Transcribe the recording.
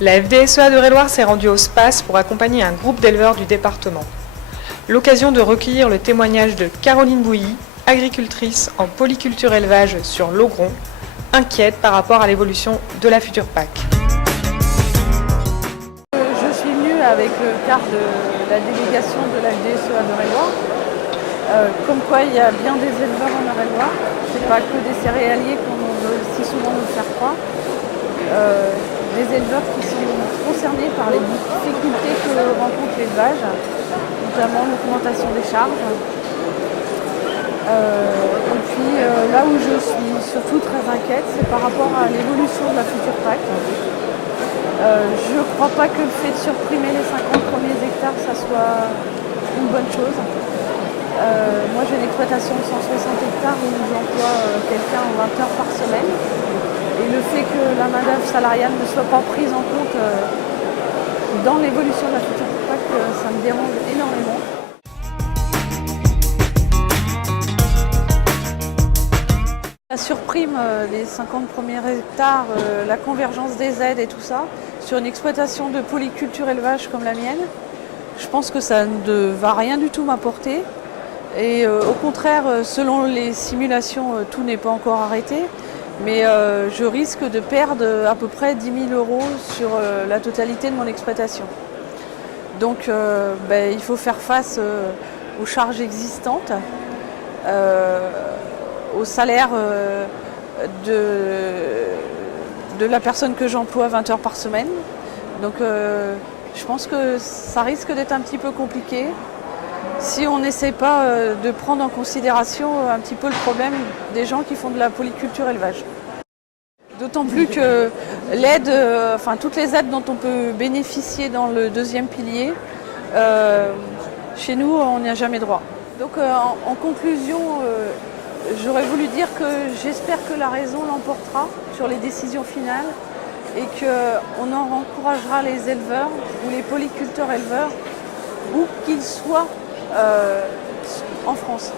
La FDSEA d'Eure-et-Loir s'est rendue au SPAS pour accompagner un groupe d'éleveurs du département. L'occasion de recueillir le témoignage de Caroline Bouilly, agricultrice en polyculture élevage sur l'Ogron, inquiète par rapport à l'évolution de la future PAC. Je suis venue avec le quart de la délégation de la FDSEA d'Eure-et-Loir. Comme quoi il y a bien des éleveurs en Eure-et-Loir. Ce n'est pas que des céréaliers comme on veut si souvent nous faire croire. Des éleveurs qui sont concernés par les difficultés que rencontre l'élevage, notamment l'augmentation des charges. Et puis là où je suis surtout très inquiète, c'est par rapport à l'évolution de la future PAC. Je ne crois pas que le fait de surprimer les 50 premiers hectares, ça soit une bonne chose. Moi j'ai une exploitation de 160 hectares où j'emploie quelqu'un 20 heures par semaine. Et le fait que la main-d'œuvre salariale ne soit pas prise en compte dans l'évolution de la future PAC, ça me dérange énormément. La surprime des 50 premiers hectares, la convergence des aides et tout ça, sur une exploitation de polyculture élevage comme la mienne, je pense que ça ne va rien du tout m'apporter. Et au contraire, selon les simulations, tout n'est pas encore arrêté. Mais je risque de perdre à peu près 10 000 € sur la totalité de mon exploitation. Donc il faut faire face aux charges existantes, au salaire de la personne que j'emploie 20 heures par semaine. Donc je pense que ça risque d'être un petit peu compliqué si on n'essaie pas de prendre en considération un petit peu le problème des gens qui font de la polyculture élevage. D'autant plus que l'aide, toutes les aides dont on peut bénéficier dans le deuxième pilier, chez nous, on n'y a jamais droit. Donc en conclusion, j'aurais voulu dire que j'espère que la raison l'emportera sur les décisions finales et qu'on en encouragera les éleveurs ou les polyculteurs éleveurs, où qu'ils soient en France.